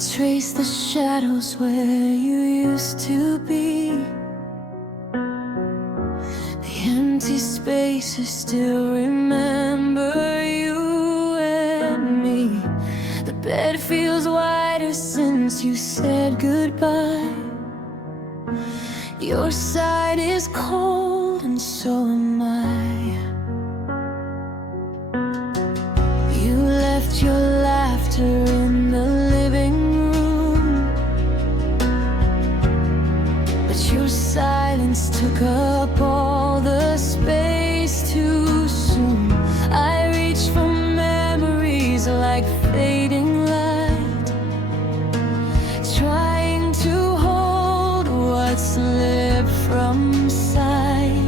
trace the shadows where you used to be. The empty spaces still remember you and me. The bed feels wider since you said goodbye. Your side is cold and so am I. You left your laughter in the living room, but your silence took up all the space too soon. I reach for memories like fading light, trying to hold what slipped from sight.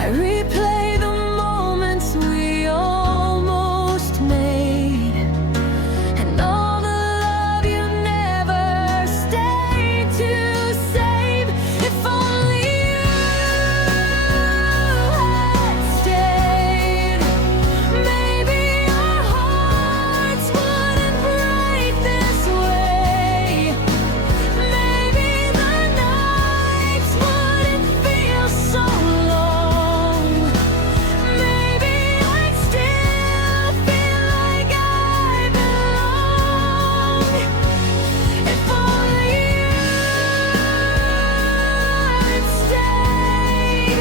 I replay the moments we almost made, and all the love you never stayed to save. If only you had stayed, maybe our hearts wouldn't break this way. Maybe the nights wouldn't feel so long. Maybe I'd still feel like I belong. If only you had stayed,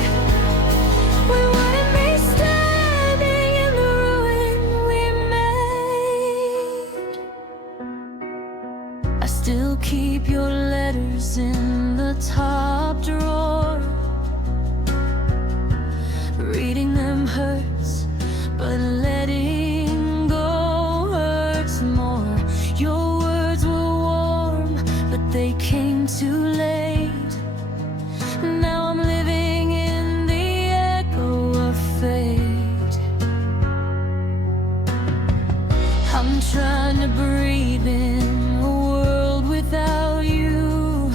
we wouldn't be standing in the ruin we made. I still keep your letters in the top drawer. Reading them hurts, but letting go hurts more. Your words were warm, but they came too late. Now I'm living in the echo of fate. I'm trying to breathe in a world without you,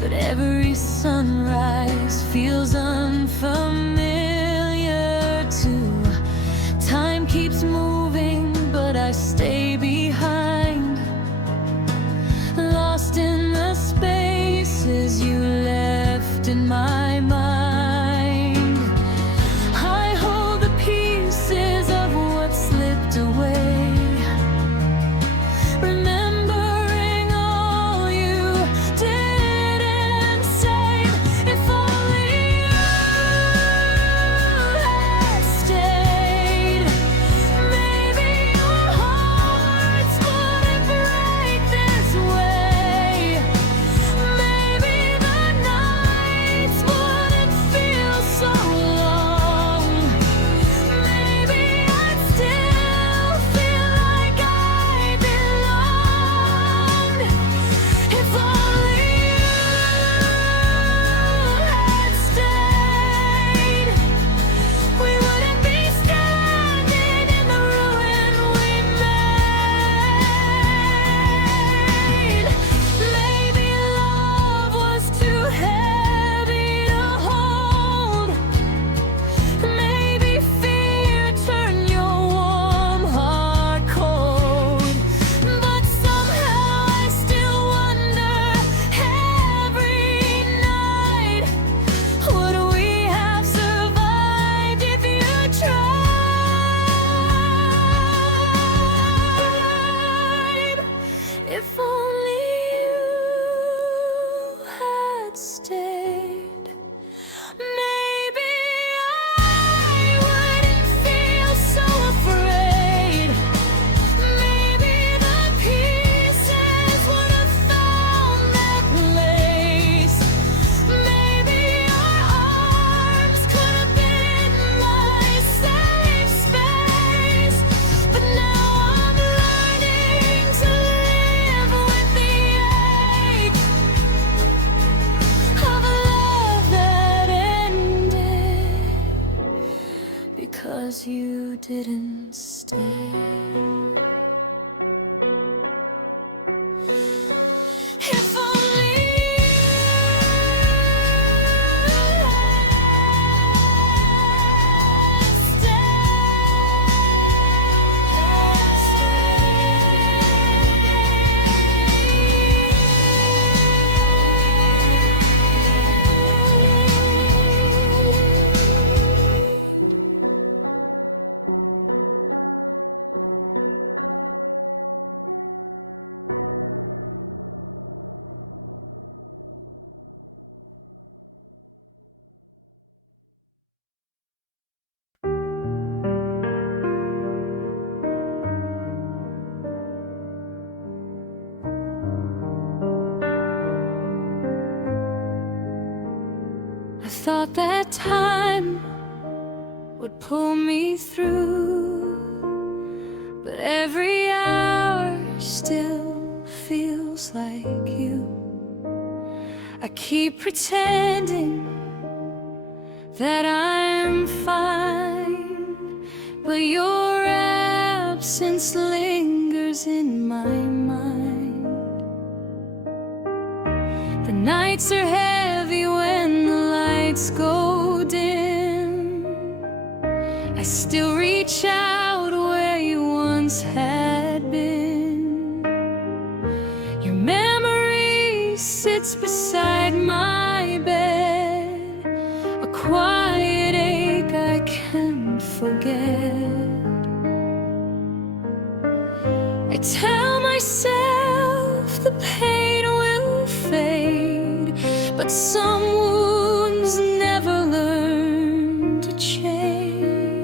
but every sunrise feels unfamiliar too. Time keeps moving, but I stay behind, lost in the spaces you left in my mind. I hold the pieces of what slipped away, remembering all you didn't say. If only you had stayed, maybe our hearts wouldn't break this way. Maybe the nights wouldn't feel so long. Maybe I'd still feel like I belonged. If only you had stayed, we wouldn't be standing in the ruin we made. Maybe love was too heavy to hold. Maybe fear turned your warm heart cold. But somehow I still wonder every night, would we have survived if you tried? If only you had stayed, maybe I wouldn't feel so afraid. Maybe the pieces would have found their place. Maybe our arms could have been my safe space. But now I'm learning to live with the ache of a love that ended because you didn't stay. If only you had stayed. thought that time would pull me through, but every hour still feels like you. I keep pretending that I'm fine, but your absence lingers in my mind. The nights are heavy when the lights go dim. I still reach out where you once had been. Your memory sits beside my bed, a quiet ache I can't forget. I tell myself the pain will fade, but some wounds never learn to change.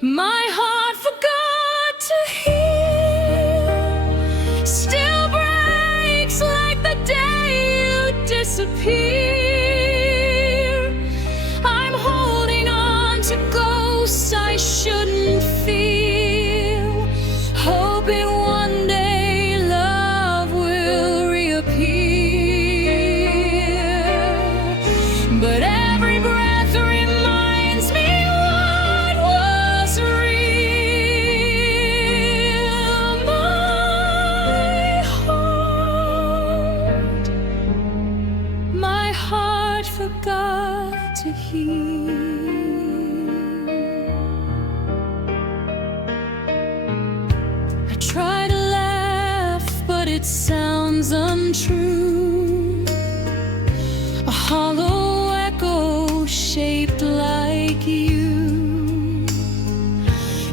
My heart forgot to heal, still breaks like the day you disappear. I'm holding on to ghosts I shouldn't feel, hoping one day love will reappear. But every breath reminds me what was real. My heart forgot to heal. I try to laugh, but it sounds untrue. A hollow echo shaped like you.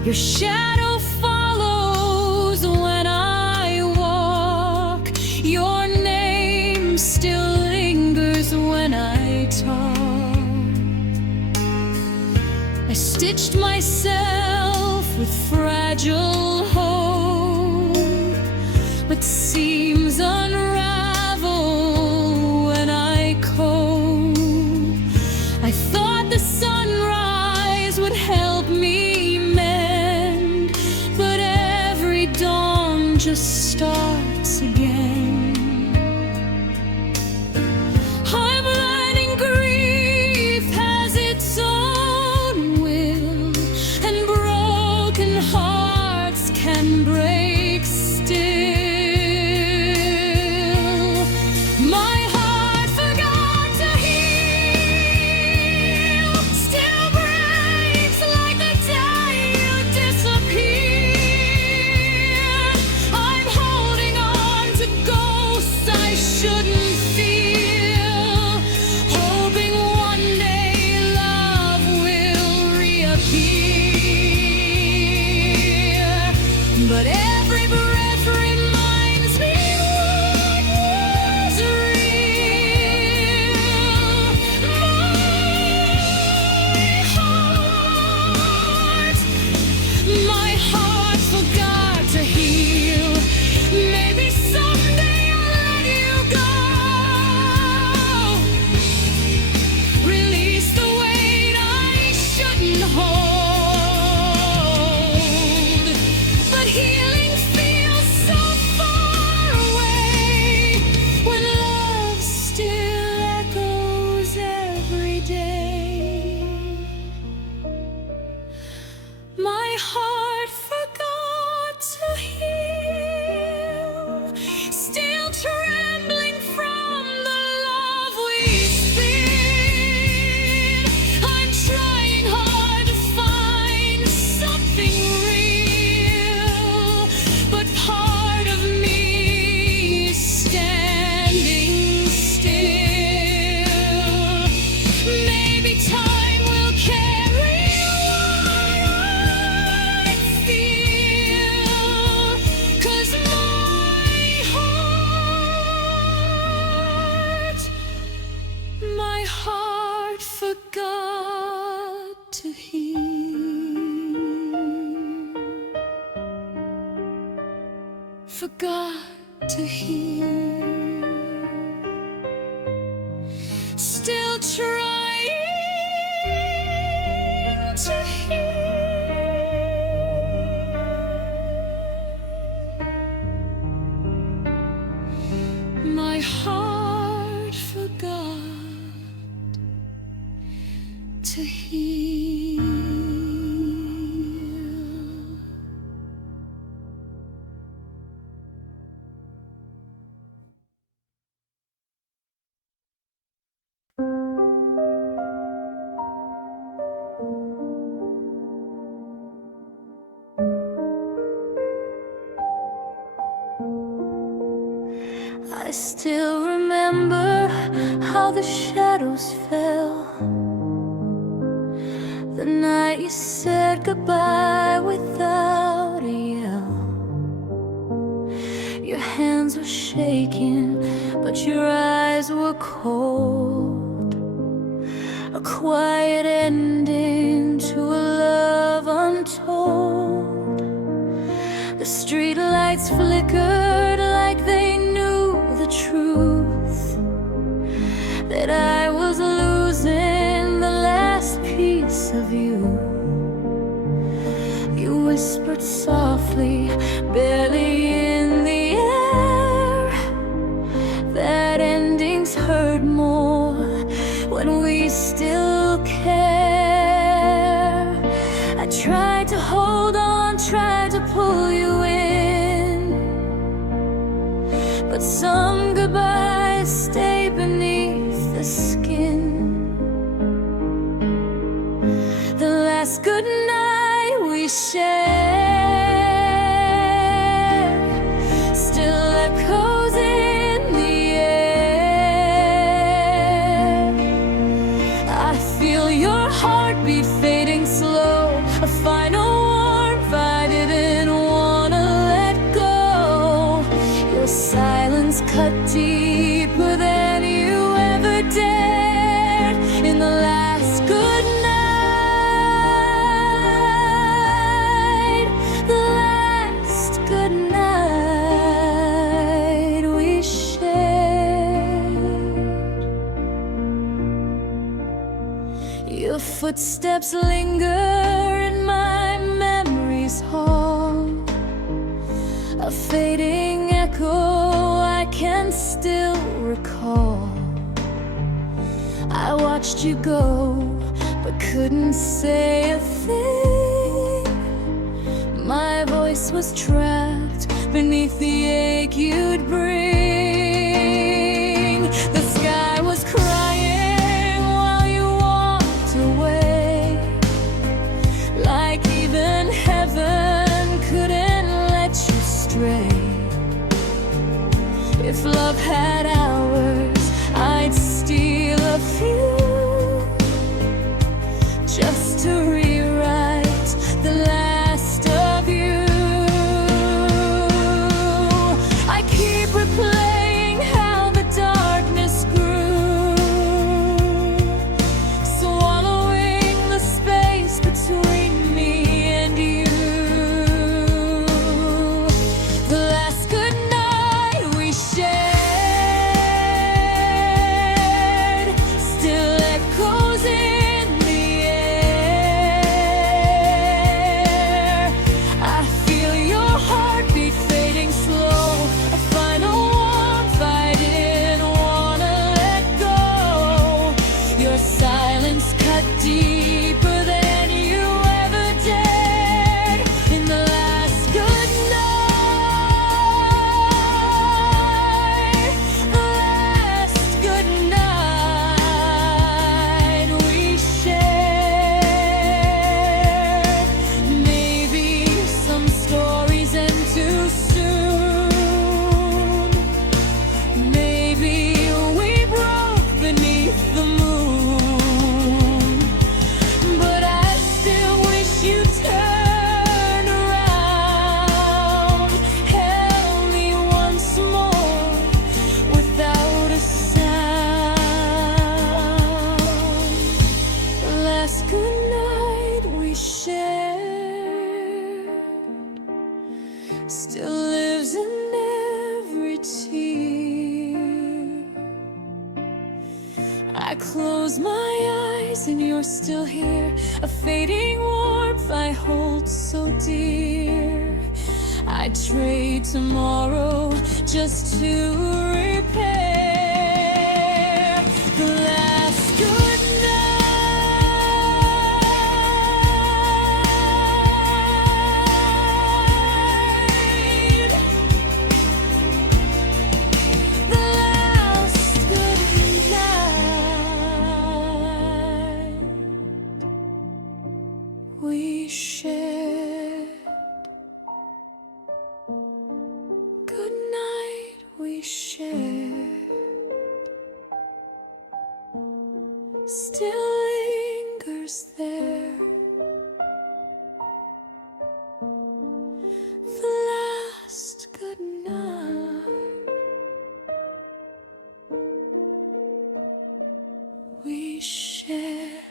Your shadow follows when I walk. Your name still lingers when I talk. I stitched myself with fragile hope, but seams unravel when I cope. I thought the sunrise would help me mend, but every dawn just starts again. I'm learning grief has its own will, and broken hearts can break still. My heart forgot to heal, still breaks like the day you disappeared. I'm holding on to ghosts I shouldn't feel, hoping one day love will reappear. But every breath reminds me what was real. My heart forgot to heal. Maybe someday I'll let you go, release the weight I shouldn't hold. But healing feels so far away when love still echoes every day. My heart forgot to heal, still trembling from the love we spin. I'm trying hard to find something real, but part of me is standing still. Maybe time will carry what I feel, 'cause my heart forgot to heal, forgot to heal. to heal. I still remember how the shadows fell the night you said goodbye without a yell. Your hands were shaking, but your eyes were cold. A quiet ending to a love untold. The street lights flickered like they knew the truth, that I was losing the last piece of you. You whispered softly, barely in the air, that endings hurt more when we still care. I tried to hold on, tried to pull you in, but some goodbyes stay beneath the skin. The last good night we shared still echoes in the air. I feel your heartbeat fading slow, a final warmth I didn't wanna let go. Your silence cut deeper than you ever dared. In the last good night, the last good night we shared. Your footsteps linger in my memory's hall, a fading echo I can still recall. I watched you go, but couldn't say a thing. My voice was trapped beneath the ache you'd bring. The sky was crying while you walked away, like even heaven couldn't let you stray. If love had hours, I'd steal a few, just to rewrite the last of you. I keep replaying how the darkness grew, swallowing the space between me and you. The last good night we shared still echoes in the air. I feel your heartbeat fading slow, a final warmth I didn't wanna let go. Your silence cut deeper than you ever dared. In the last good night, the last good night we shared. Maybe some stories end too soon. Maybe we broke beneath the moon, but I still wish you turned around, held me once more without a sound. The last good night we shared still lives in every tear. I close my eyes and you're still here, a fading warmth I hold so dear. I'd trade tomorrow just to repair the last good night. we shared still lingers there. The last good night we shared.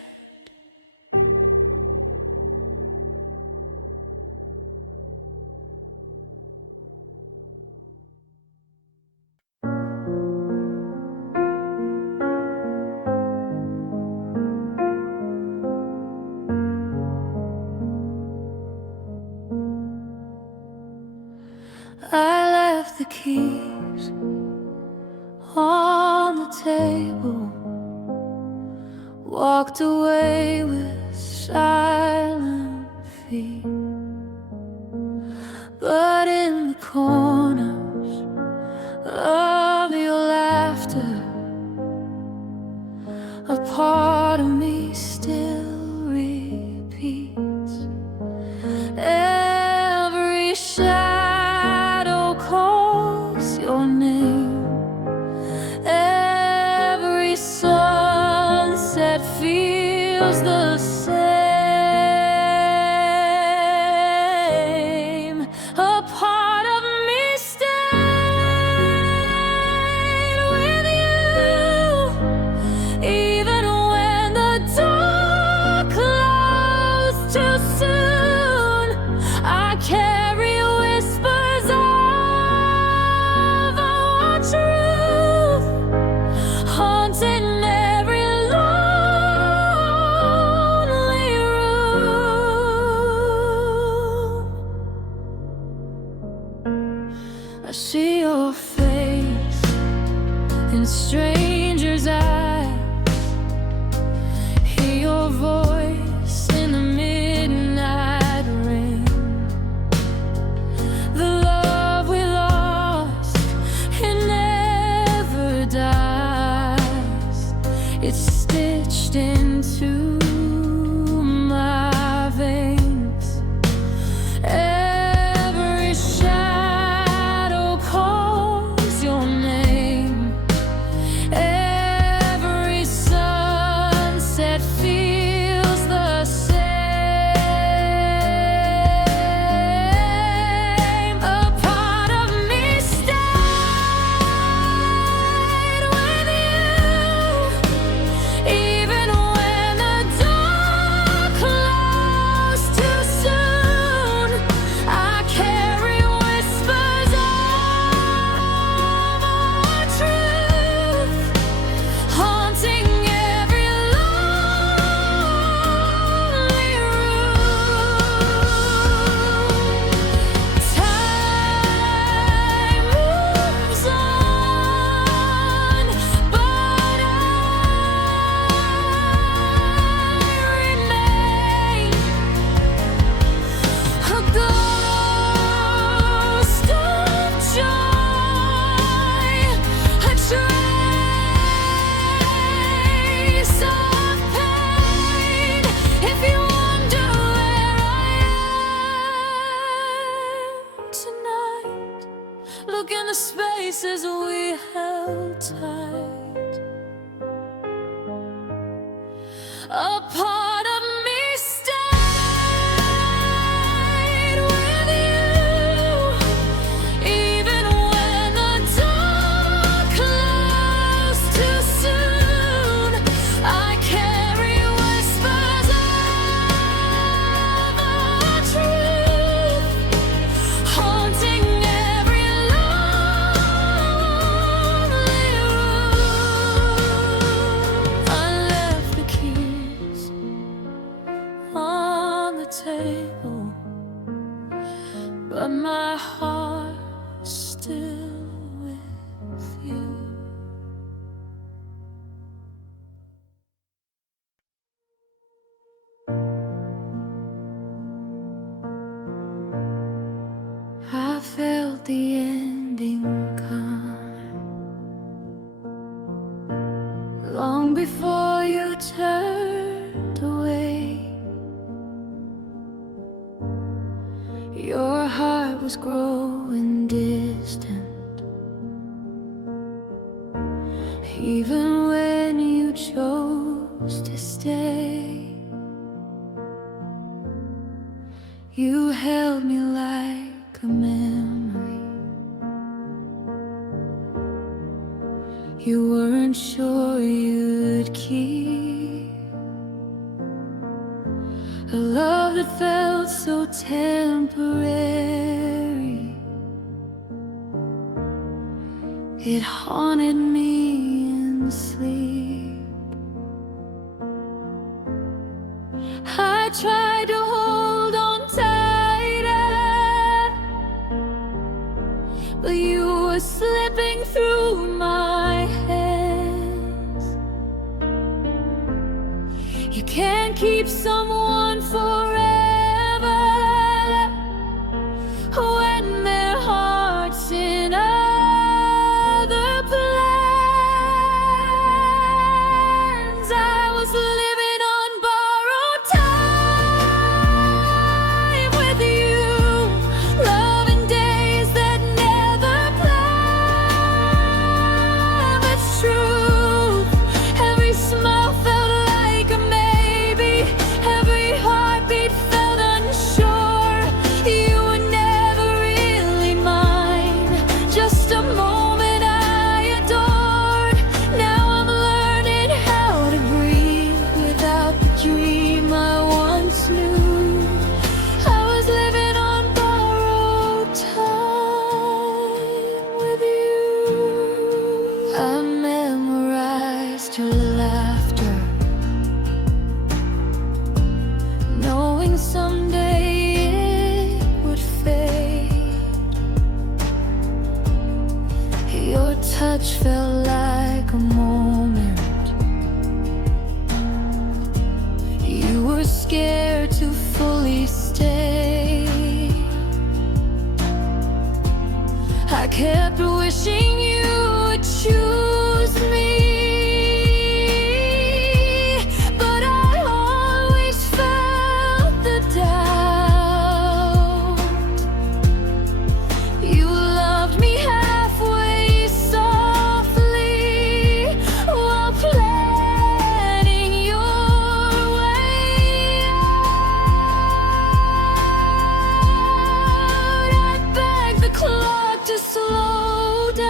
I left the keys on the table, walked away with silent feet. But in the corners of your laughter, a part of me still repeats. Every shadow calls your name. Every sunset feels the same. A part of me stayed with you, even when the door closed too soon. I carry whispers of our truth, haunting every lonely room. I see your face in strangers' eyes, hear your voice in the midnight rain. The love we lost, it never dies. It's stitched into my veins. Every shadow calls your name. Every sunset feels the same. A part of me stayed with you, even when the door closed too soon. I carry whispers of our truth, haunting every lonely room. Time moves on, but I remain a ghost of joy, a trace of pain. If you wonder where I am tonight, look in the spaces we held tight. A part of me stayed with you, even when the door closed too soon. I carry whispers of our truth, haunting every lonely room. I left the keys on the table, but my heart's still with you. I felt the ending come long before you turned away. Your heart was growing distant, Even when you chose to stay, you held me like a memory. You weren't sure you'd keep a love that felt so temporary. It haunted me in sleep. I tried to hold on tighter, but you were slipping through my hands. You can't keep someone forever when their heart's in other plans. I was living on borrowed time with you, loving days that never planned. It's true, every smile felt like a maybe, every heartbeat felt unsure. You were never really mine, just a moment I adored. Now I'm learning how to breathe without the dream I once knew. I was living on borrowed time with you. I memorized your laughter, knowing someday it would fade. Your touch felt like a moment you were scared to fully stay. I kept wishing you would choose me, but I always felt the doubt. You loved me halfway softly while planning your way out. I begged the clock to slow down,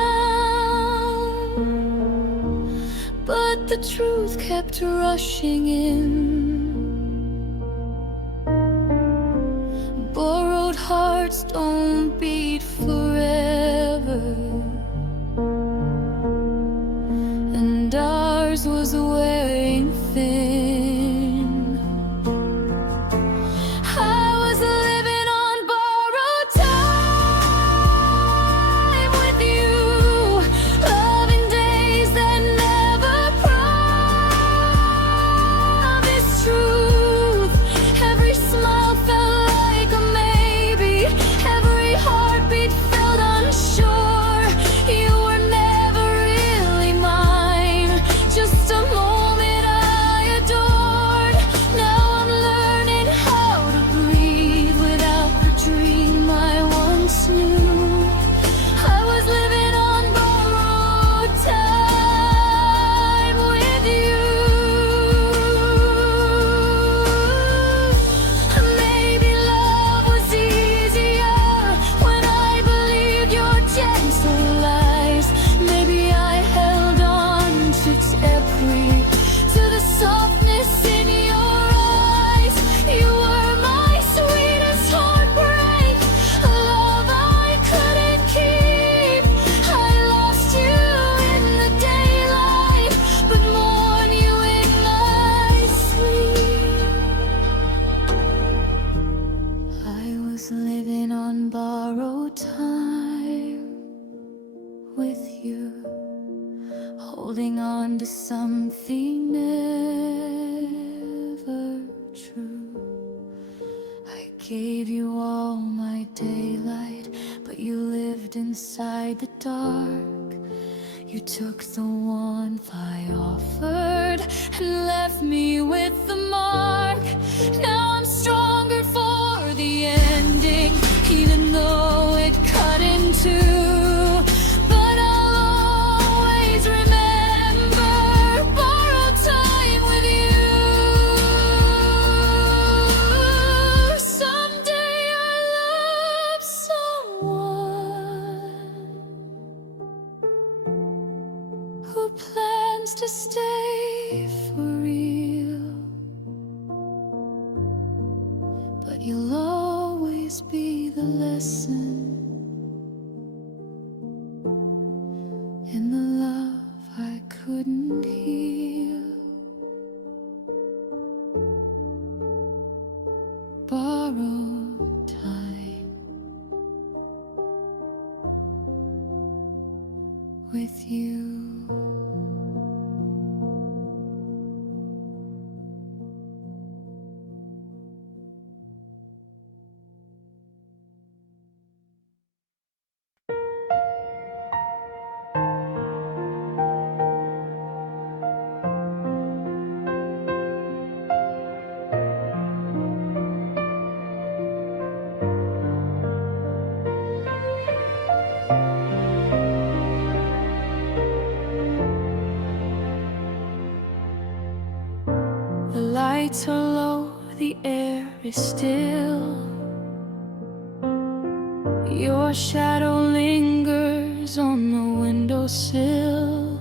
but the truth kept rushing in. Borrowed hearts don't beat forever, and ours was wearing thin. I was living on borrowed time with you, loving days that never promised truth. Every smile felt like a maybe, every heartbeat felt unsure. You were never really mine, just a moment I adored. Now I'm learning how to breathe without the dream I once knew. I was living on borrowed time with you. Maybe love was easier when I believed your gentle lies. Maybe I held on to the softness in your eyes. You were my sweetest heartbreak, a love I couldn't keep. I lost you in the daylight, but mourn you in my sleep. I was living on borrowed time with you, holding on to something never true. I gave you all my daylight, but you lived inside the dark. You took the warmth I offered and left me with the mark. Now I'm stronger for the ending, even though it cut in two. But I'll always remember plans to stay for real, but you'll always be the lesson in the love I couldn't heal. Borrowed time with you. The lights are low, the air is still. Your shadow lingers on the windowsill.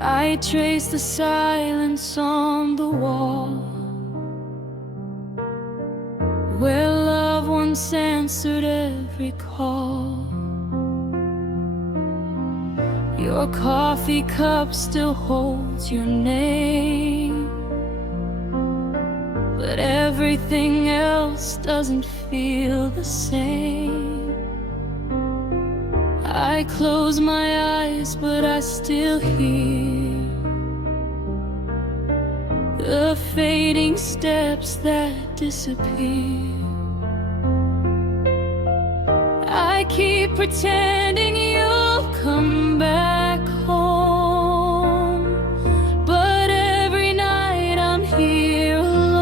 I trace the silence on the wall, where love once answered every call. Your coffee cup still holds your name, but everything else doesn't feel the same. I close my eyes, but I still hear the fading steps that disappear. I keep pretending you'll come back home, but every night I'm here alone.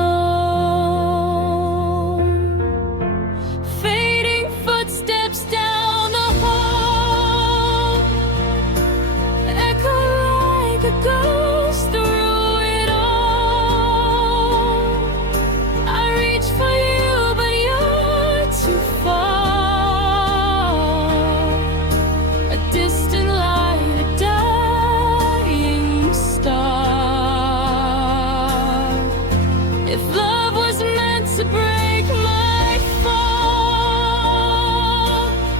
Fading footsteps down the hall echo like a ghost through it all. I reach for you, but you're too far. A distant light, a dying star. If love was meant to break my fall,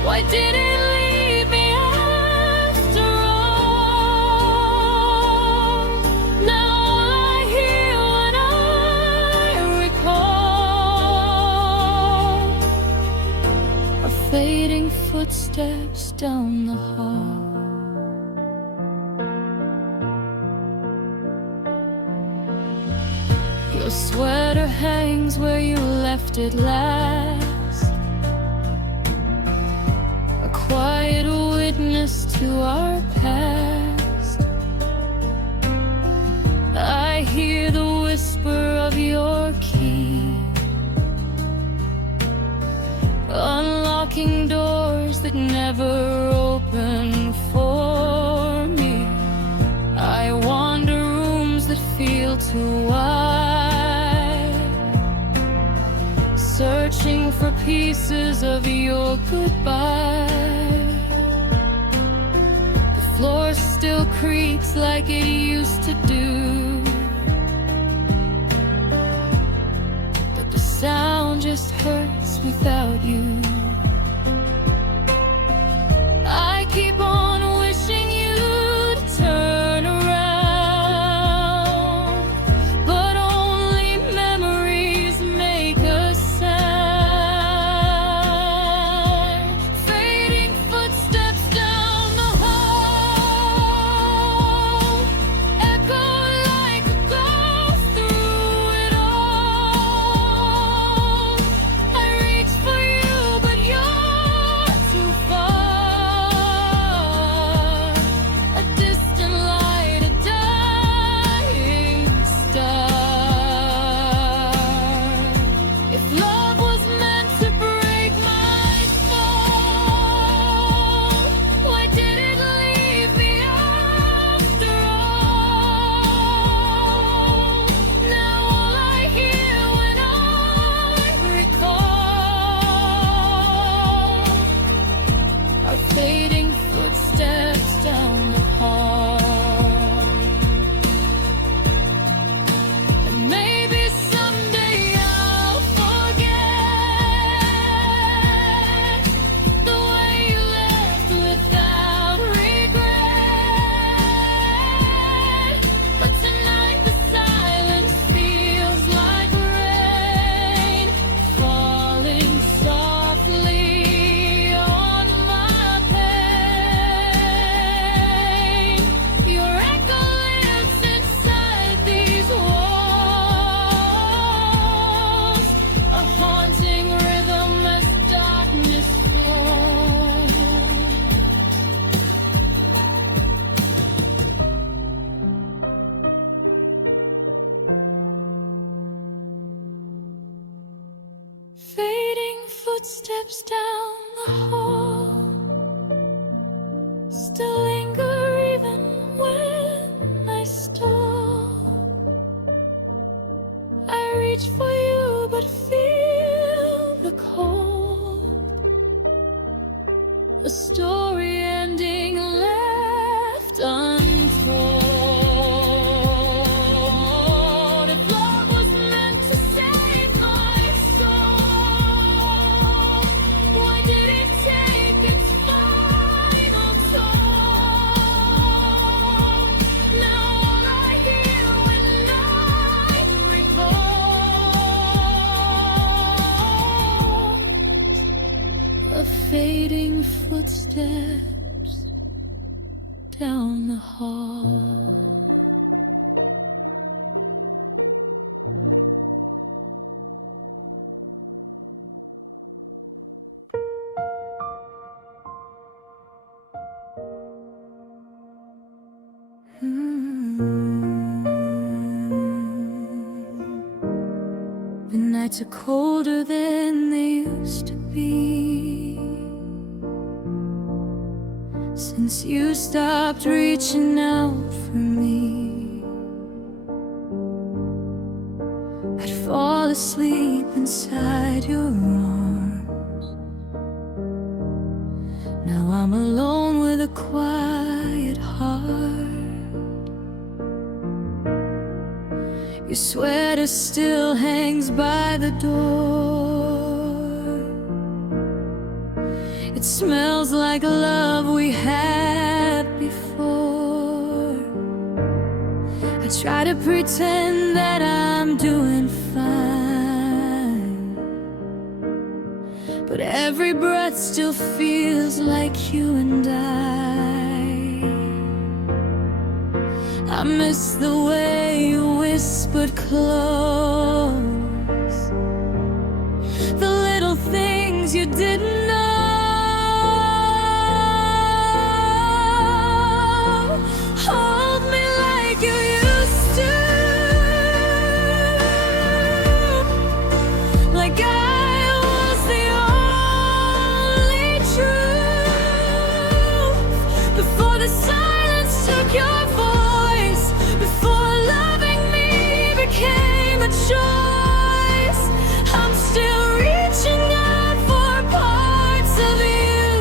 why did it leave me after all? Now all I hear when I recall are fading footsteps down the hall. Your sweater hangs where you left it last, a quiet witness to our past. I hear the whisper of your key, unlocking doors that never open for me. I wander rooms that feel too wide, searching for pieces of your goodbye. The floor still creaks like it used to do, but the sound just hurts without you. I keep on wishing you'd turn around, but only memories make a sound. Fading footsteps down the hall echo like a ghost through it all. I reach for you, footsteps down the hall still linger even when I stall. I reach for you but feel the cold. A story ending left untold. If love was meant to save my soul, why did it take its final toll? Now all I hear when night recalls a fading footsteps down the hall. The nights are colder than they used to be since you stopped reaching out for me. I'd fall asleep inside your arms. Now I'm alone with a quiet heart. Your sweater still hangs by the door. It smells like love we had before. I try to pretend that I'm doing fine, but every breath still feels like you and I miss the way you whispered close, the little things you didn't know. Hold me like you used to, like I was the only truth. Before the silence took your voice, before loving me became a choice, I'm still reaching out for parts of you.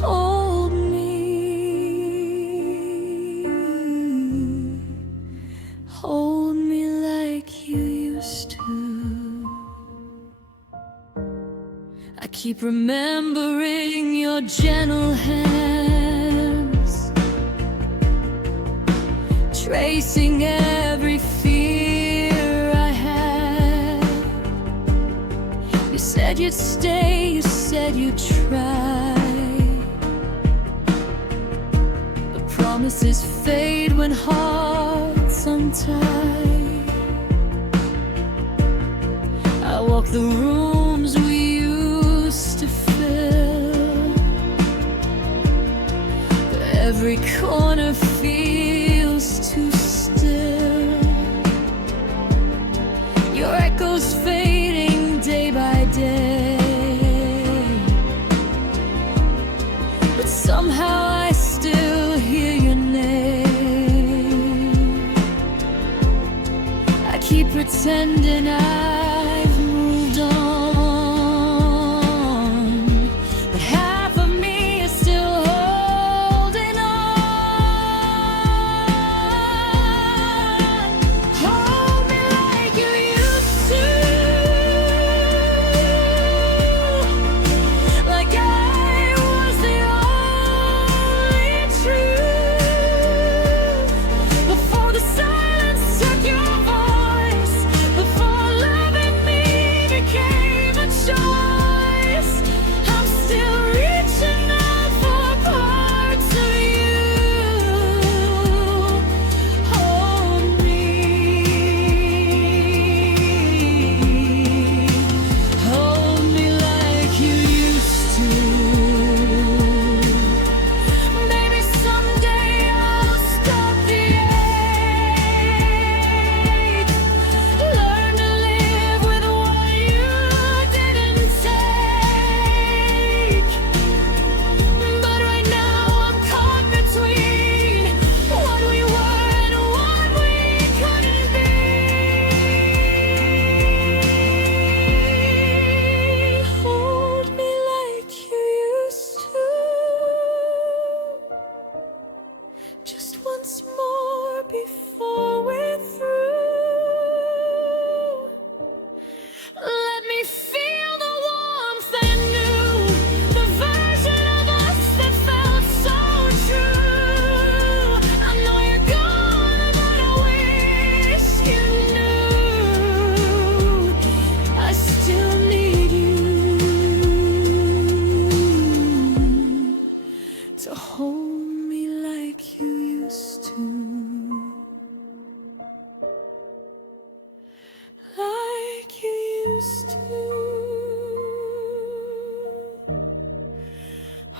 Hold me, hold me like you used to. I keep remembering your gentle hands, tracing every fear I had. You said you'd stay, you said you'd try, but promises fade when hearts untie. I walk the rooms we used to fill, but every corner feels too still. Your echoes fading day by day, but somehow I still hear your name. I keep pretending I've moved on, but half of me is still holding on. Hold me like you used to, like I was the only truth. Before the silence took your voice, before loving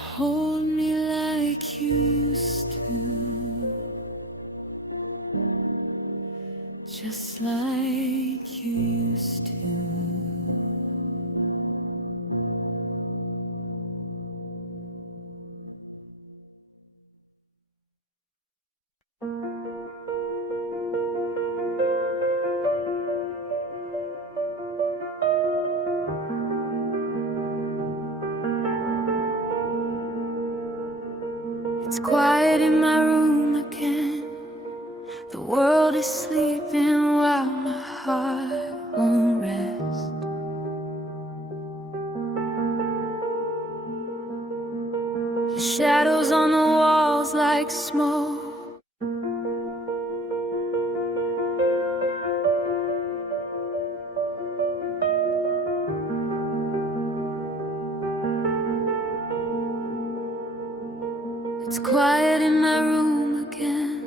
Hold me like you used to, just like you used to. It's quiet in my room again. The world is sleeping while my heart won't rest. The shadows on the walls like smoke. It's quiet in my room again.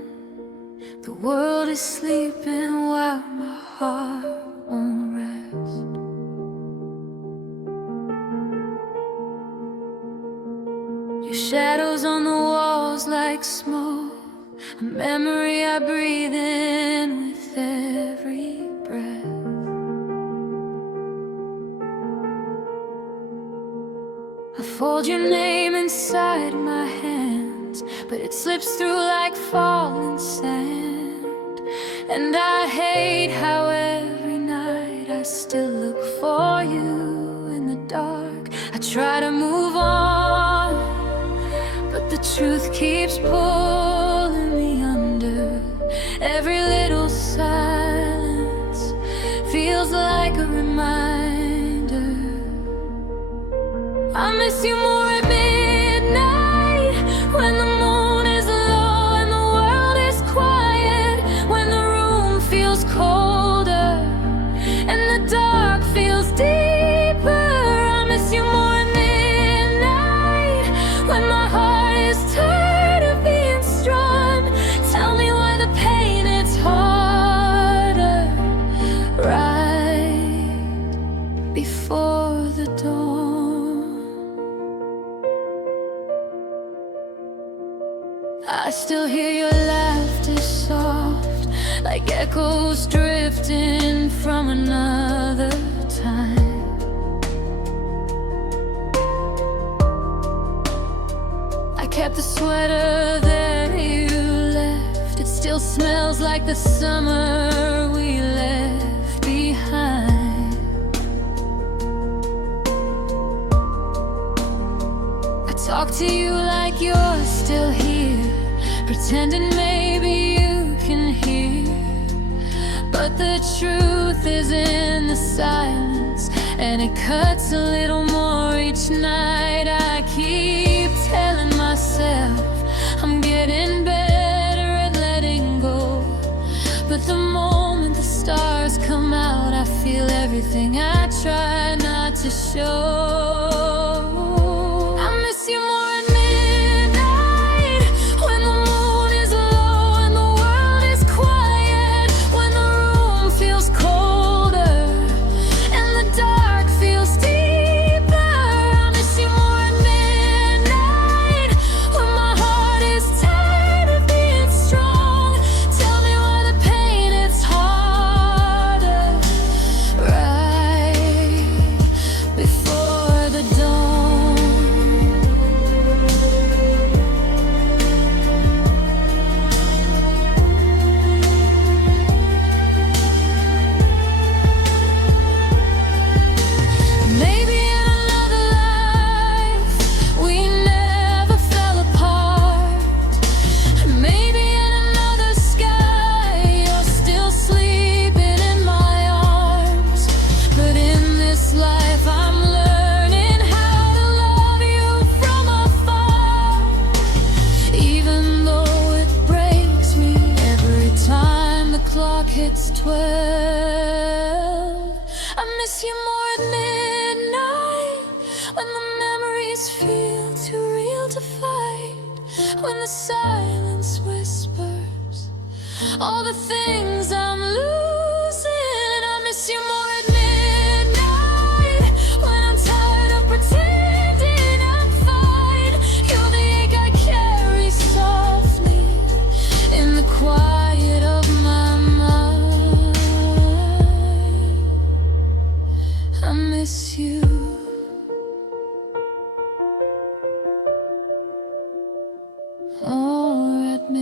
The world is sleeping while my heart won't rest. Your shadows on the walls like smoke, a memory I breathe in with every breath. I fold your name inside my hands, but it slips through like falling sand. And I hate how every night I still look for you in the dark. I try to move on, but the truth keeps pulling me under. Every little silence feels like a reminder. I miss you more at midnight, when the moon is low and the world is quiet, when the room feels colder and the dark feels deeper. I miss you more at midnight, when my heart is tired of being strong. Tell me why the pain it's harder right before the dawn. I still hear your laughter soft, like echoes drifting from another time. I kept the sweater that you left. It still smells like the summer we left behind. I talk to you like you're still here, pretending maybe you can hear. But the truth is in the silence, and it cuts a little more each night. I keep telling myself I'm getting better at letting go, but the moment the stars come out, I feel everything I try not to show. I miss you more at midnight, when the moon is low and the world is quiet, when the room feels colder and the dark feels deeper. I miss you more at midnight, when my heart is tired of being strong. Tell me why the pain it's harder right before the dawn. Maybe in another life we never fell apart. Maybe in another sky you're still sleeping in my arms. But in this life I'm learning how to love you from afar, even though it breaks me every time the clock hits 12. I miss you more at midnight, when the memories feel too real to fight, when the silence whispers all the things I'm losing. I miss you more at midnight, when I'm tired of pretending I'm fine,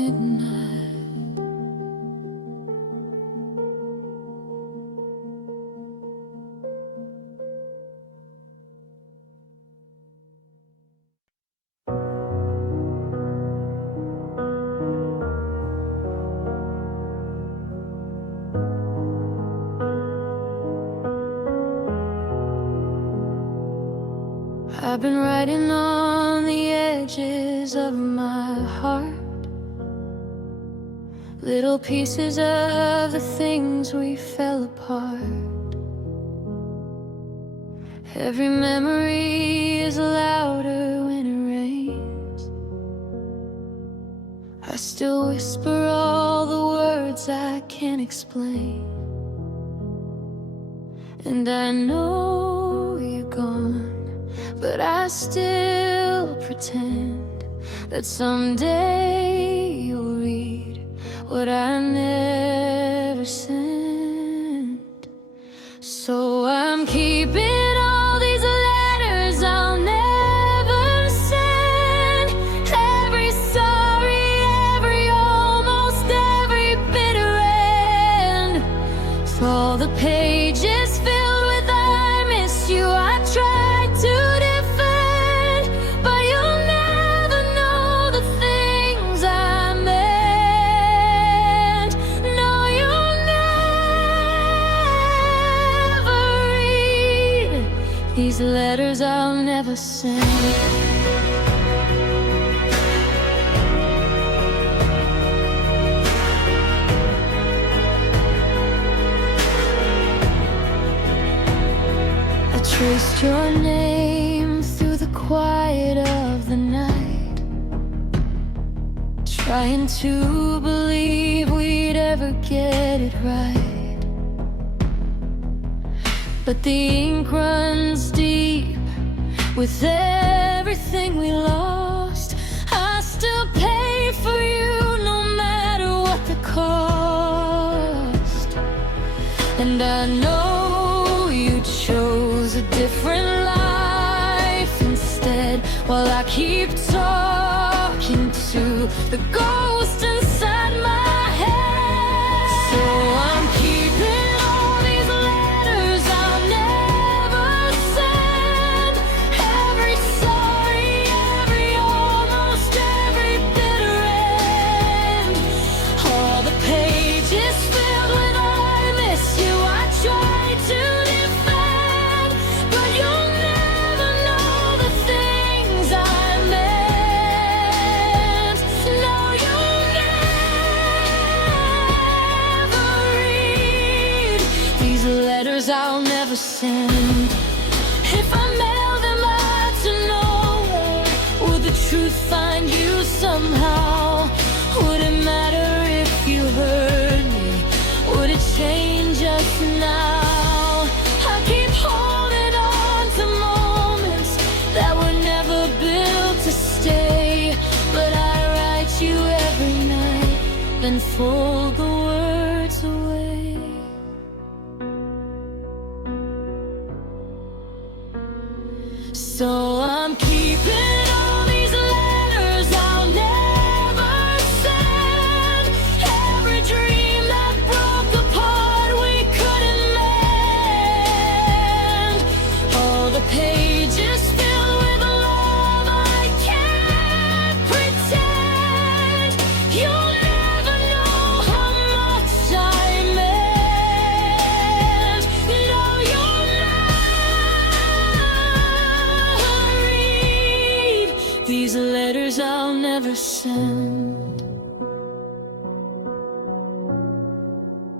midnight. I've been writing on the edges of my heart, little pieces of the things we fell apart. Every memory is louder when it rains. I still whisper all the words I can't explain. And I know you're gone, but I still pretend that someday you'll read what I never sent. So I'm keeping all these letters I'll never send. Every sorry, every almost, every bitter end. For all the pages filled with I miss you, I tried to defend, but you'll never know the things I meant. No, you'll never read these letters I'll never send. I traced your name through the quiet of the night, trying to believe we'd ever get it right. But the ink runs deep with everything we lost. I still pay for you no matter what the cost. And I know you chose a different life instead, while I keep talking to the ghost inside my head. So I'm keeping all these letters I'll never send. Every sorry, every almost, every bitter end. All the pages filled with I miss you, I tried to defend, but you'll never know the things I meant. No, you'll never read these letters I'll never send. If I mail them out to nowhere, would the truth find you somehow? Would it matter if you heard me? Would it change us now? I keep holding on to moments that were never built to stay, but I write you every night, then fold the words away. So I'm keeping all these letters I'll never send. Every dream that broke apart we couldn't mend. All the pages filled with love I can't pretend. You'll never know how much I meant. No, you'll never read these letters I'll never send.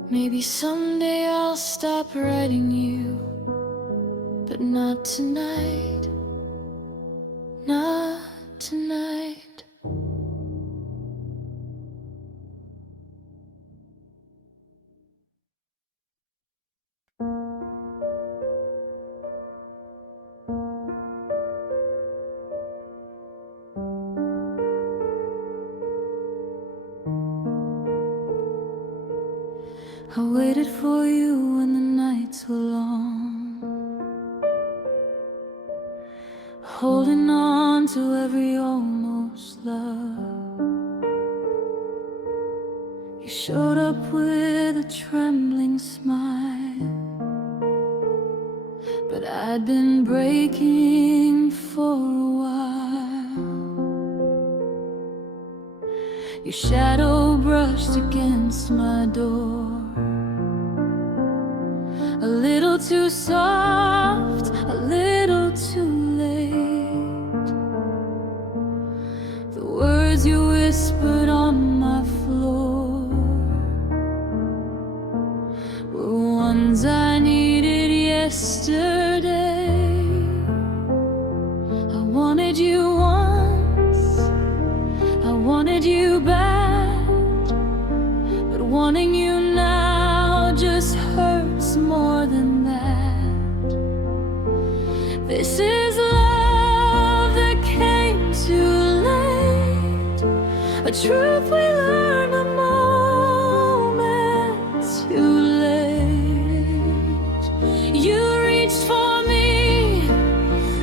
Maybe someday I'll stop writing you, but not tonight, not tonight. I waited for you when the nights were long, holding on to every almost love. showed up with a trembling smile, but I'd been breaking for a while. Your shadow brushed against my door, a little too soft, a little too late. The words you whispered on my floor were ones I needed yesterday. I wanted you once, I wanted you bad, but wanting you now just hurts more than that. This is love that came too late, a truth we learned a moment too late. You reached for me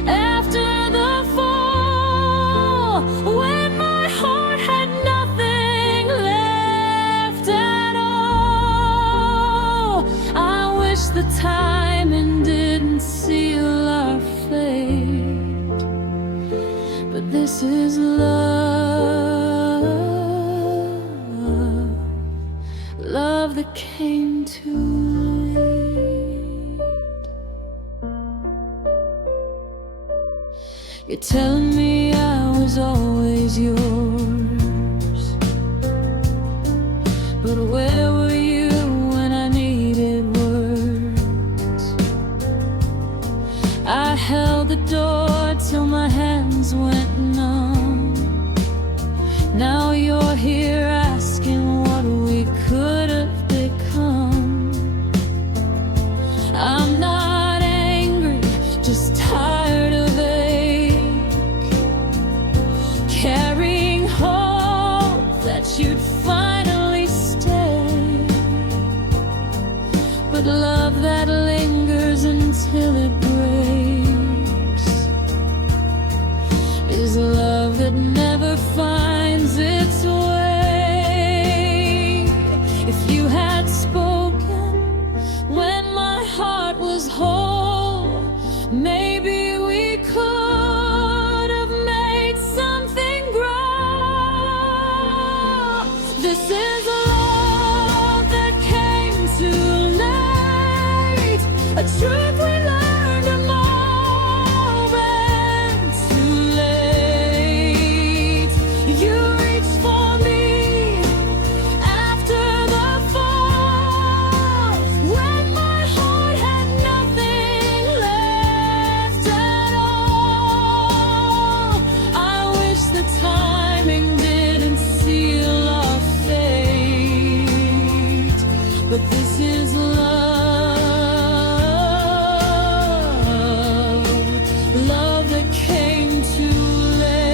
after the fall, when my heart had nothing left at all. I wish the timing didn't seal our fate, but this is love, love that came too late. You're telling me I was always yours, but where were you when I needed words? I held the door till my hands went numb. Now you're here asking what we could have become. I'm not angry, just tired of ache, carrying hope that you'd finally stay. But love that lingers until it breaks is love that never finds its way. If you had spoken when my heart was whole, maybe we could have made something grow. This is love that came too late, a truth we learned a moment too late. You reached for me after the fall, when my heart had nothing left at all. I wish the timing didn't seal our fate, but this is love, love that came too late.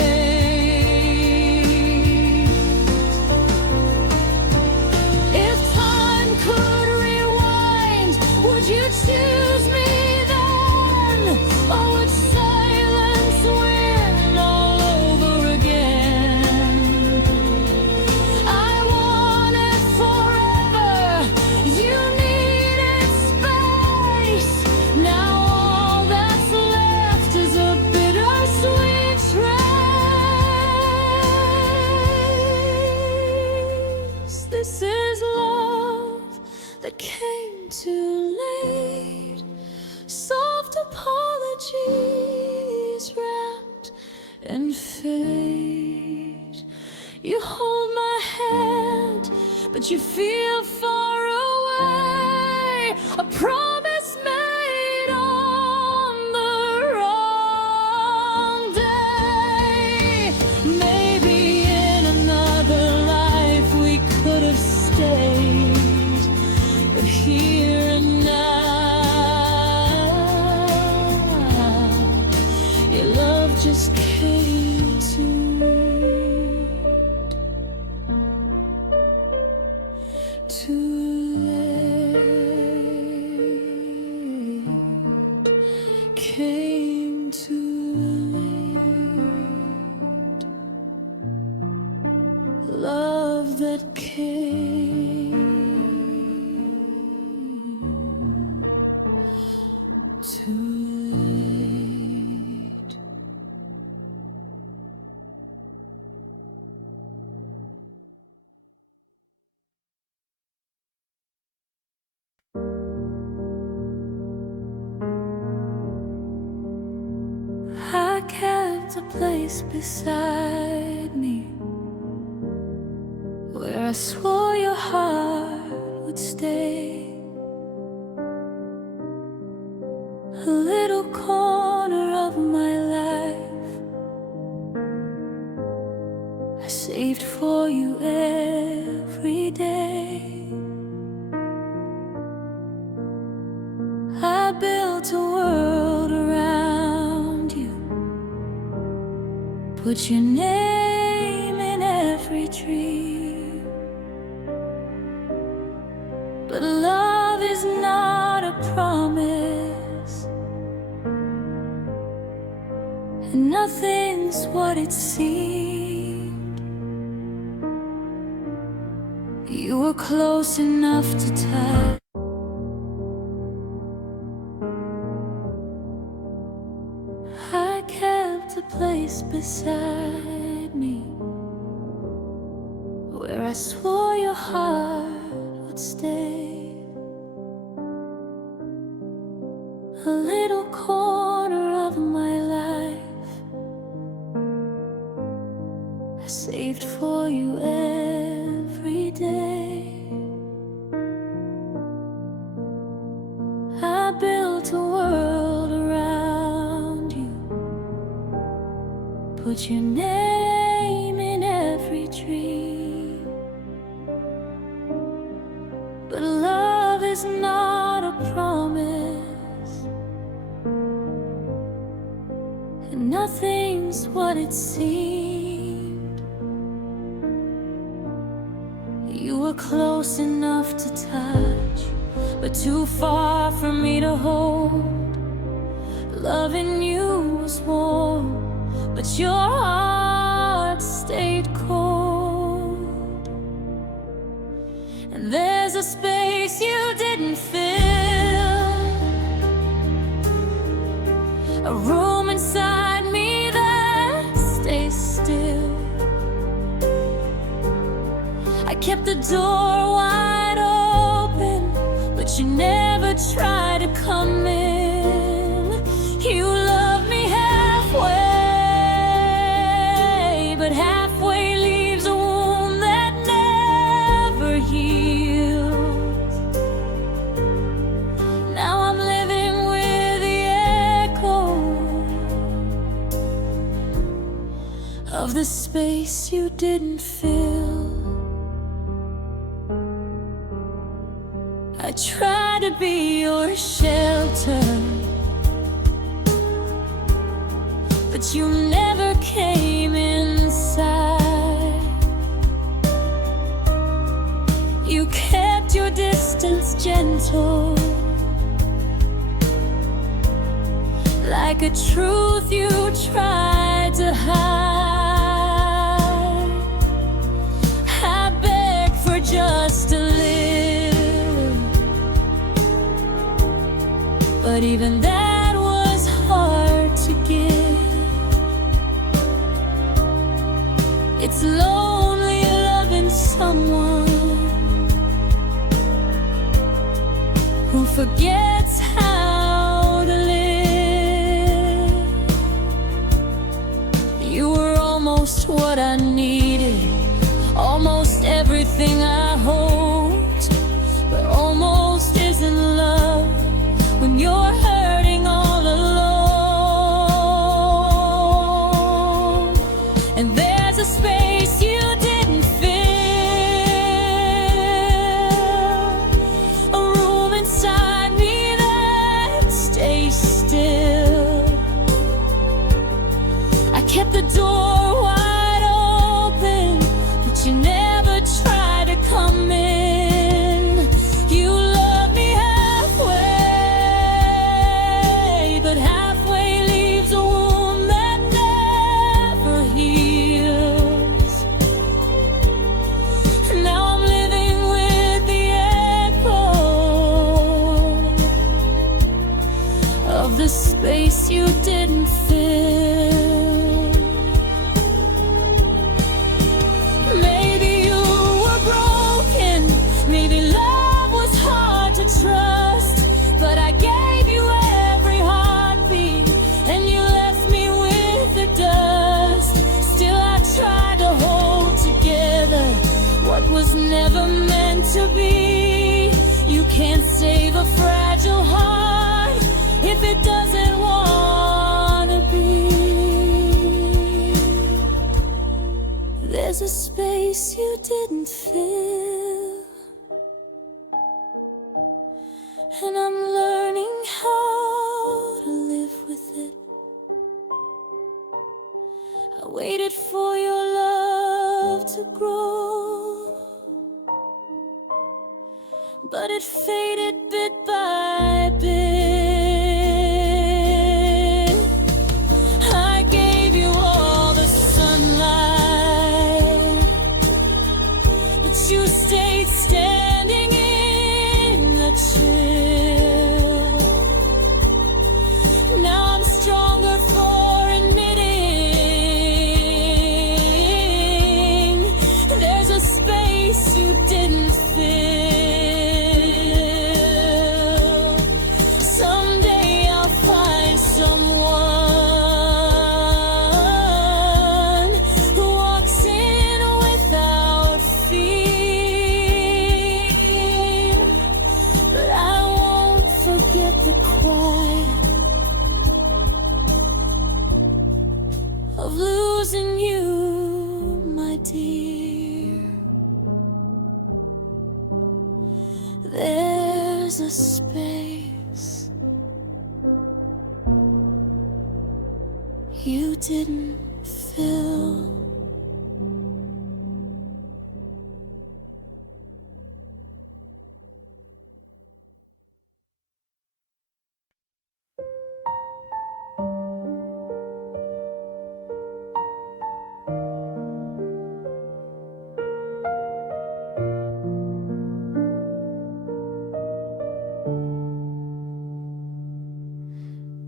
If time could rewind, would you choose me then? Or would silence win all over again? I wanted forever, you needed space. Now all that's left is a bittersweet trace. This is love that came too late, soft apologies wrapped in fate. You hold my hand, but you feel far away. A promise made on the wrong day. Maybe in another life we could have stayed, but here and now, your love just came too late, came too late. Love that came kept a place beside me where I swore your heart would stay. A little corner of my life I saved for you every day. I built a world around you, put your name in every tree. But love is not a promise, and nothing's what it seemed. You were close enough to touch, I kept a place beside me where I swore your heart would stay. A little corner of my life I saved for you every day. I built a world around you, put your name in every tree. But love is not a promise, and nothing's what it seemed. You were close enough to touch, but too far for me to hold. Loving you was warm, but your heart stayed cold. And there's a space you didn't fill, a room inside me that stays still. I kept the door wide open, but you never tried to come in. You loved me halfway, but halfway leaves a wound that never heals. Now I'm living with the echo of the space you didn't fill. I tried to be your shelter, but you never came inside. You kept your distance gentle, like a truth you tried to hide. I begged for just a little, but even that was hard to give. It's lonely loving someone who forgets how to live. You were almost what I needed, almost everything I hoped, but almost isn't love when you're hurting all alone. And there's a space you didn't fill, a room inside me that stays still. I kept the door wide open, but you never tried to come in. You love me halfway, but halfway leaves a wound that never heals. Now I'm living with the echo of the space you didn't fill. never meant to be. You can't save a fragile heart if it doesn't wanna be. There's a space you didn't fill, and I'm learning how to live with it. I waited for your love to grow, but it faded bit by bit. I gave you all the sunlight, but you stayed standing in the chill. Now I'm stronger for admitting there's a space you didn't fill. Someday I'll find someone who walks in without fear, but I won't forget the quiet of losing you, my dear. There's a space you didn't fill.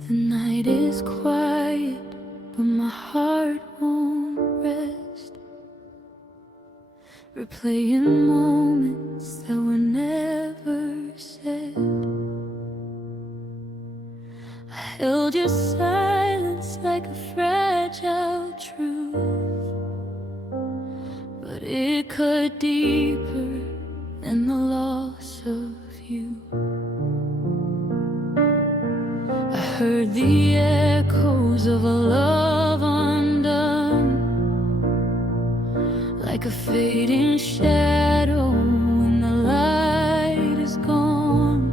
The night is quiet, but my heart won't rest, replaying moments that were never said. I held your silence like a fragile truth, but it cut deeper than the loss of you. I heard the echoes of a love undone, like a fading shadow when the light is gone.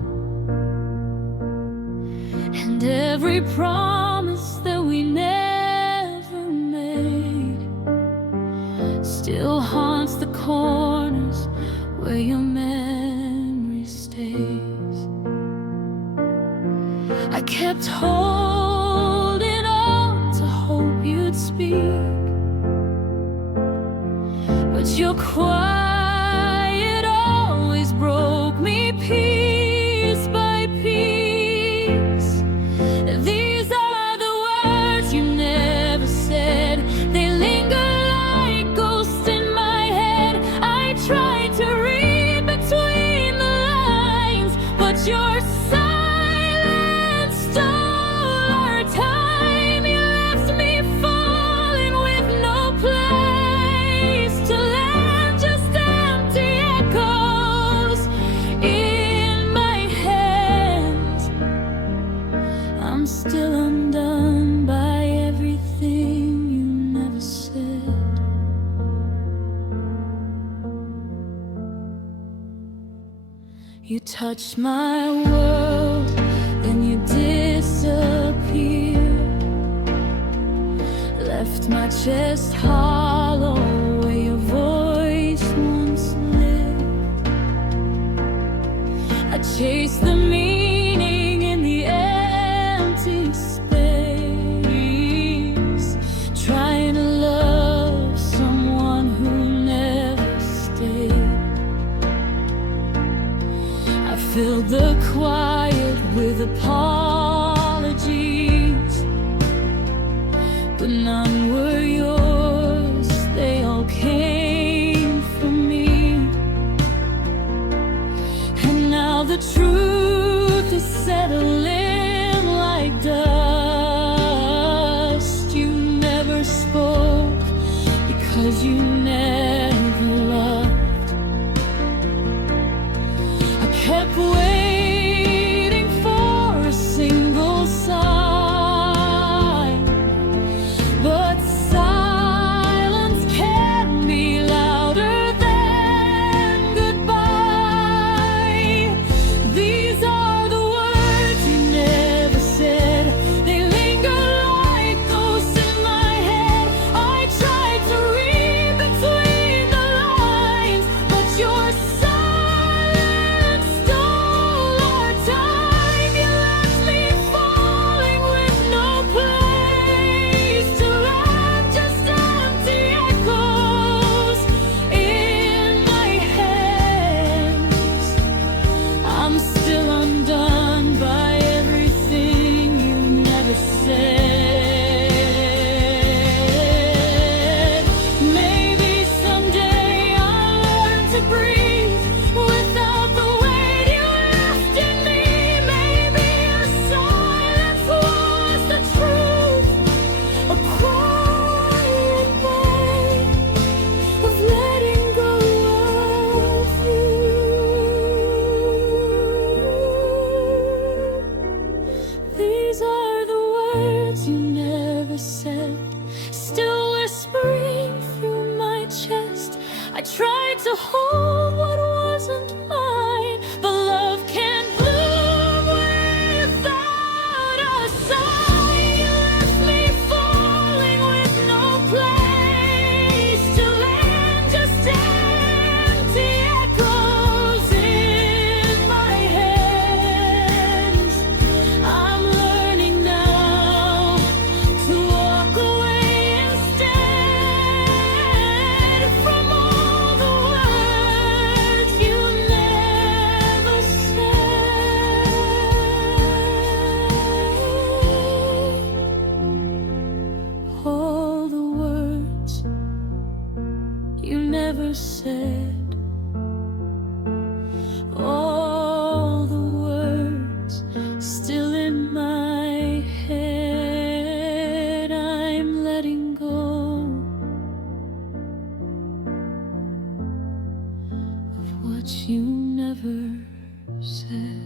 And every promise that we never made still haunts the corners where your memory stays. I kept holding on to hope you'd speak, but your quiet always broke me piece by piece. These are the words you never said. They linger like ghosts in my head. I tried to read between the lines, but your silence stole our time. You left me falling with no place to land, just empty echoes in my hands. I'm still undone by everything you never said. You touched my world, then you disappeared, left my chest hollow where your voice once lived. I chased the meaning in the empty space, trying to love someone who never stayed. I filled the quiet with apologies, but none were yours. They all came from me. And now the truth is settling like dust. You never spoke because you never loved. to hold what wasn't mine. But love can't bloom without a sign. You left me falling with no place to land, just empty echoes in my hands. I'm learning now to walk away instead from all the words you never said. All the words you never said. All the words still in my head. I'm letting go of what you never said.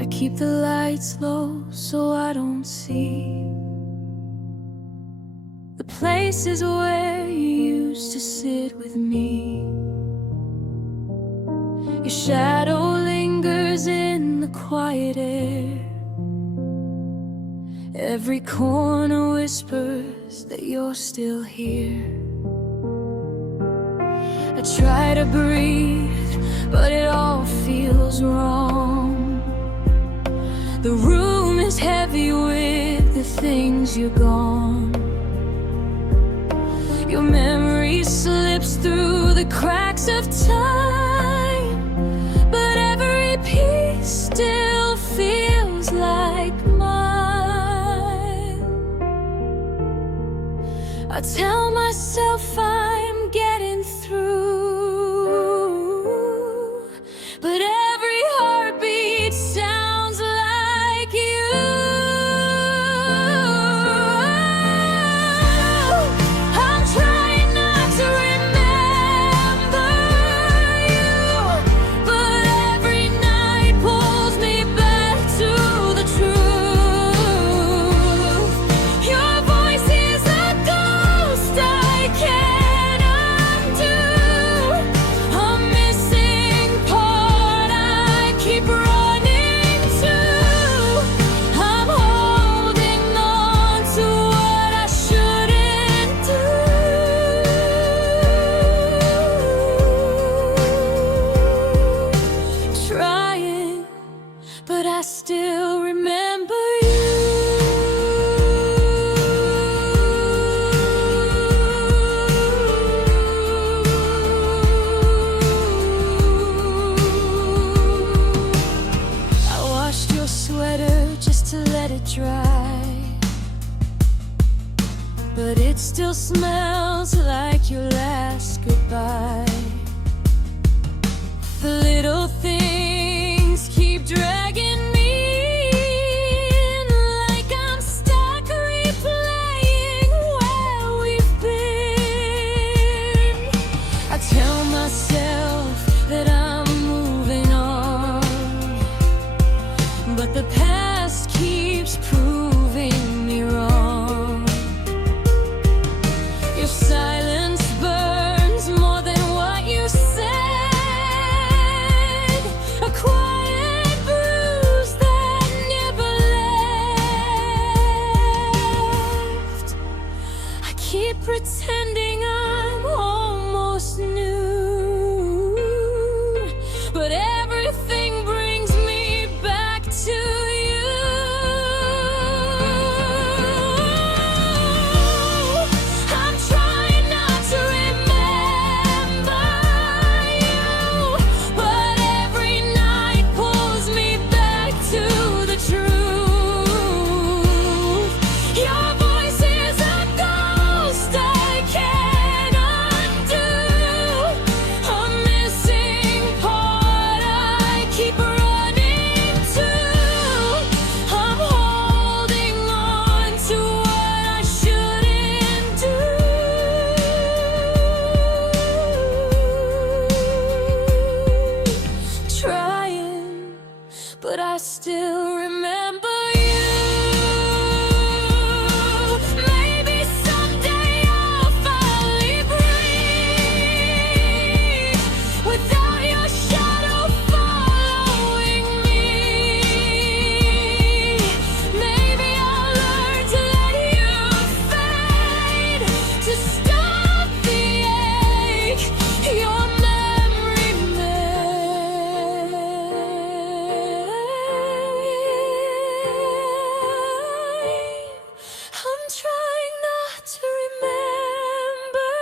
I keep the lights low so I don't see the places where you used to sit with me. Your shadow lingers in the quiet air. Every corner whispers that you're still here. I try to breathe, but it all feels wrong. The room is heavy with the things you're gone. Your memory slips through the cracks of time, but every piece still feels like mine. I tell myself I'm getting through, but every heartbeat sounds like you. I'm trying not to remember you, but every night pulls me back to the truth. Your voice is a ghost I can't undo, a missing part I keep running to. I'm holding on to what I shouldn't do. Trying, but I still remember you. I washed your sweater just to let it dry, but it still smells like your last goodbye. The little things keep dragging me in, like I'm stuck replaying where we've been. I tell myself that I'm moving on, but the past keeps proving me wrong. Your silence burns more than what you said. A quiet bruise that never left. I keep pretending I'm almost new, but everything brings me back to you. but I still remember you. Maybe someday I'll finally breathe without your shadow following me. Maybe I'll learn to let you fade, to stop the ache your memory made. I'm trying not to remember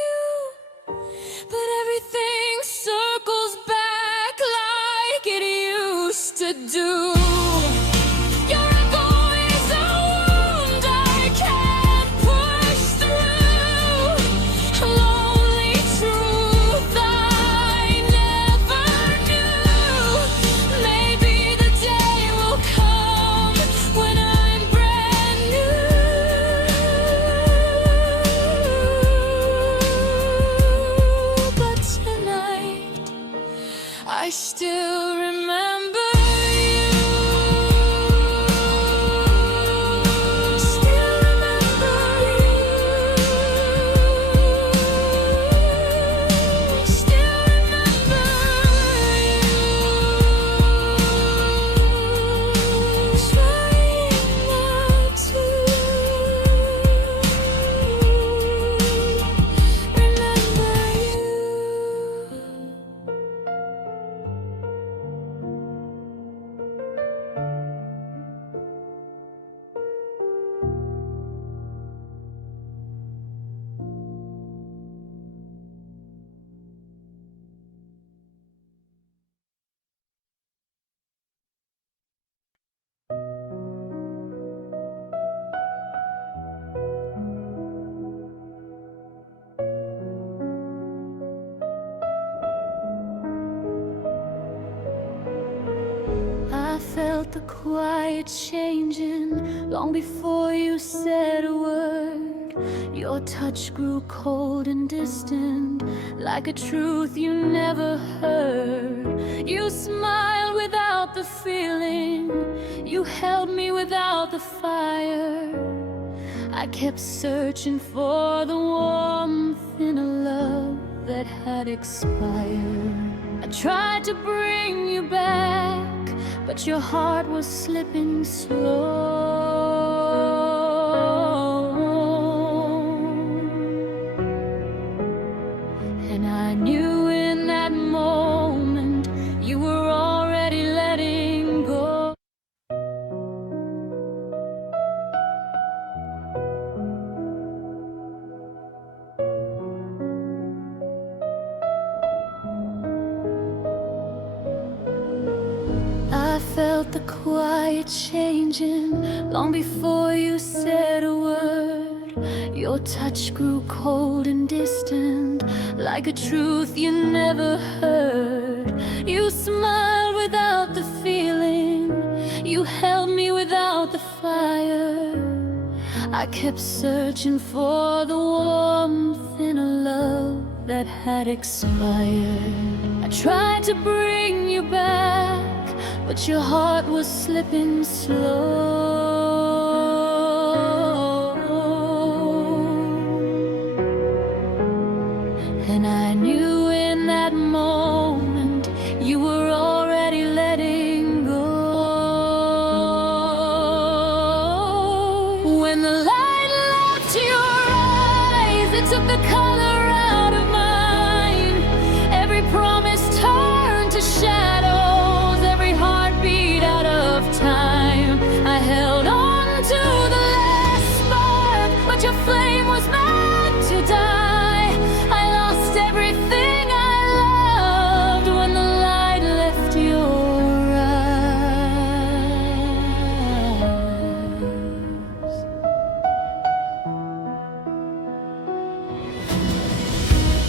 you, but everything circles back like it used to do. Your echo is a wound I can't push through, a lonely truth I never knew. Maybe the day will come when I'm brand new, but tonight I still remember you. Still remember you. Still remember you. Trying not to remember you. I felt the quiet changing long before you said a word. Your touch grew cold and distant, like a truth you never heard. You smiled without the feeling, you held me without the fire. I kept searching for the warmth in a love that had expired. I tried to bring you back, but your heart was slipping slow. And I knew in that moment you were already letting go. I felt the quiet changing long before you said a word. Your touch grew cold and distant, like a truth you never heard. You smiled without the feeling, you held me without the fire. I kept searching for the warmth in a love that had expired. I tried to bring you back, but your heart was slipping slow. And I knew in that moment you were already letting go. When the light left your eyes, it took the color out of mine. Every promise turned to shadows, every heartbeat out of time. I held on to the last spark, but your flame was meant to die. I lost everything I loved when the light left your eyes.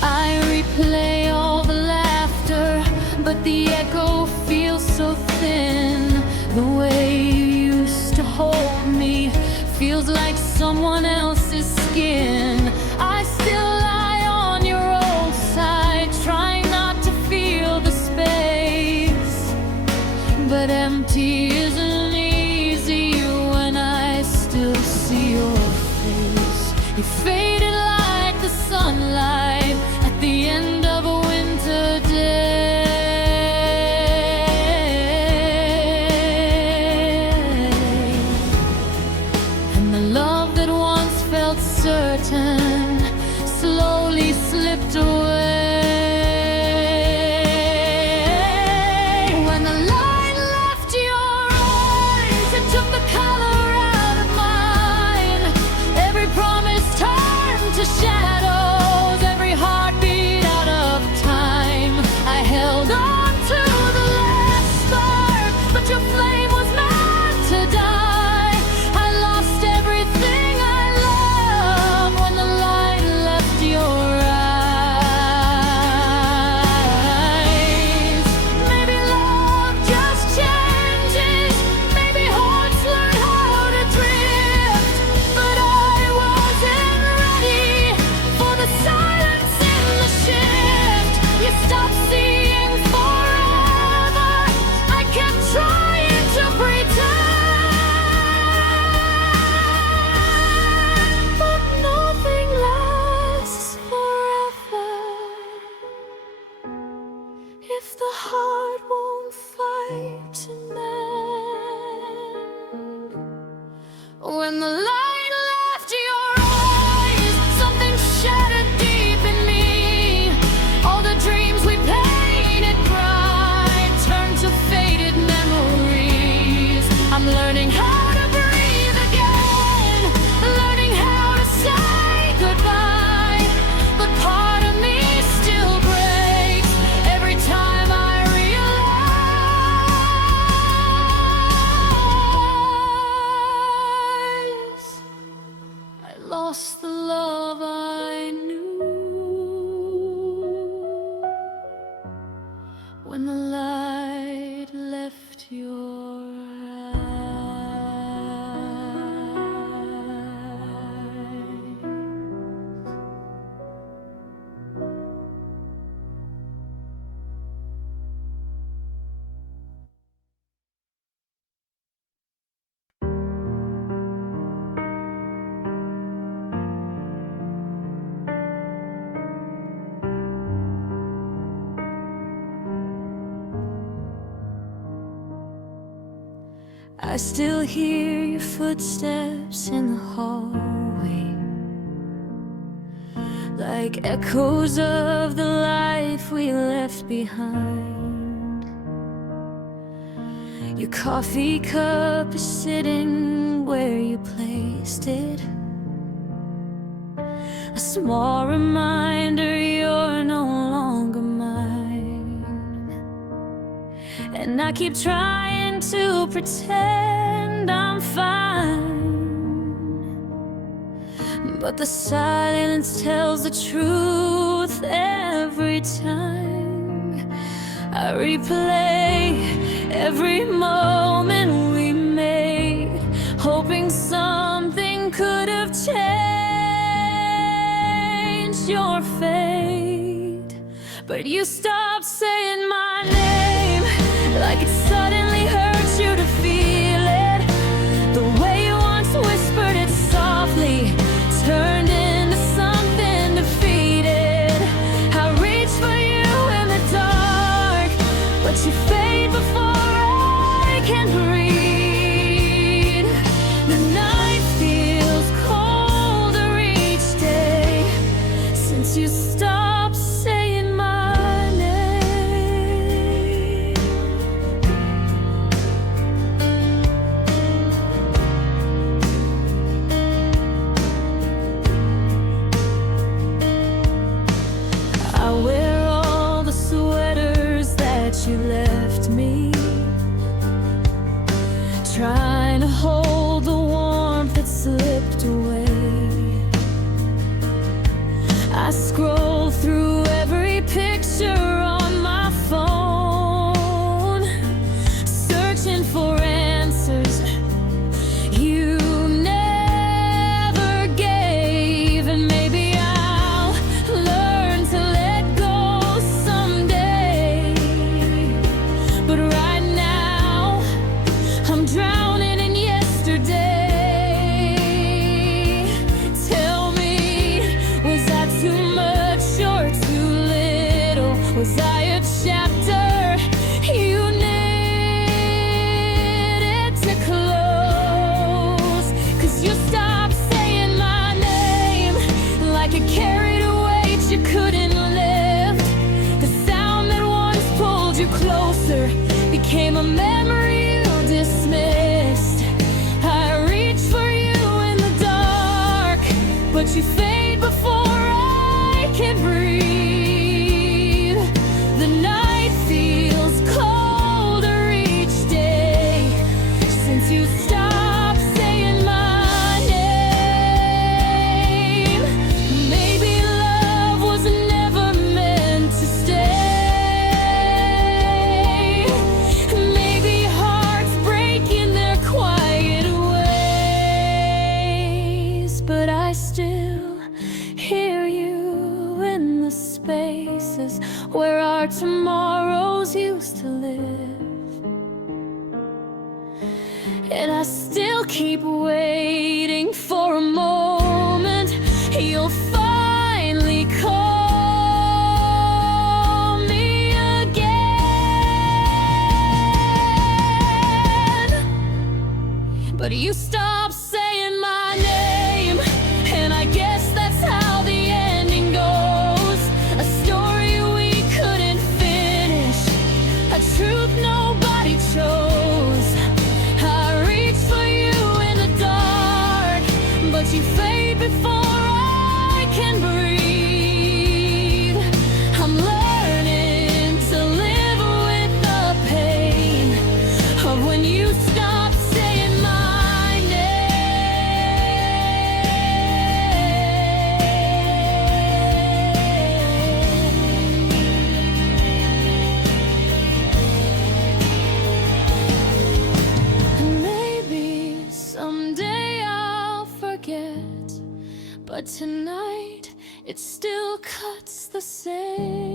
I replay all the laughter, but the echo feels so thin. The way you used to hold me feels like someone else's skin. I still lie on your old side, trying not to feel the space, but empty isn't easy when I still see your face. You faded like the sunlight at the end of a winter day. And the love that once felt certain slowly slipped away. When the light left your eyes, it took the color out of mine. Every promise turned to shadows, every heartbeat out of time. I held on to the last spark, but your flame was meant to die. I lost everything I loved when the light left your eyes. Maybe love just changes, maybe hearts learn how to drift, but I wasn't ready for the silence in the shift. You stopped seeing forever, I kept trying to pretend, but nothing lasts forever if the heart won't fight to mend. When the light left your eyes, something shattered deep in me. All the dreams we painted bright turned to faded memories. I'm learning how to breathe again, learning how to say goodbye, but part of me still breaks every time I realize I lost the love I knew when the light left your I still hear your footsteps in the hallway, like echoes of the life we left behind. Your coffee cup is sitting where you placed it, a small reminder you're no longer mine. And I keep trying to pretend I'm fine, but the silence tells the truth every time. I replay every moment we made, hoping something could have changed your fate. But you stopped saying my name, like it suddenly hurts you to feel it. The way you once whispered it softly turned into something defeated. I reached for you in the dark, but you fade before I can breathe. The night feels colder each day since you stopped saying my name. I wear all the sweaters that you left me, trying to hold the warmth that slipped away. I scroll through every picture on my phone, searching for answers you never gave. And maybe I'll learn to let go someday, but right now And I still keep waiting for a moment you'll finally call me again. But you stopped saying my name, and I guess that's how the ending goes. A story we couldn't finish, a truth nobody chose. I reached for you in the dark, but you fade before I can breathe. I'm learning to live with the pain of when you stop saying my name. Maybe someday I'll forget, but tonight it still cuts the same.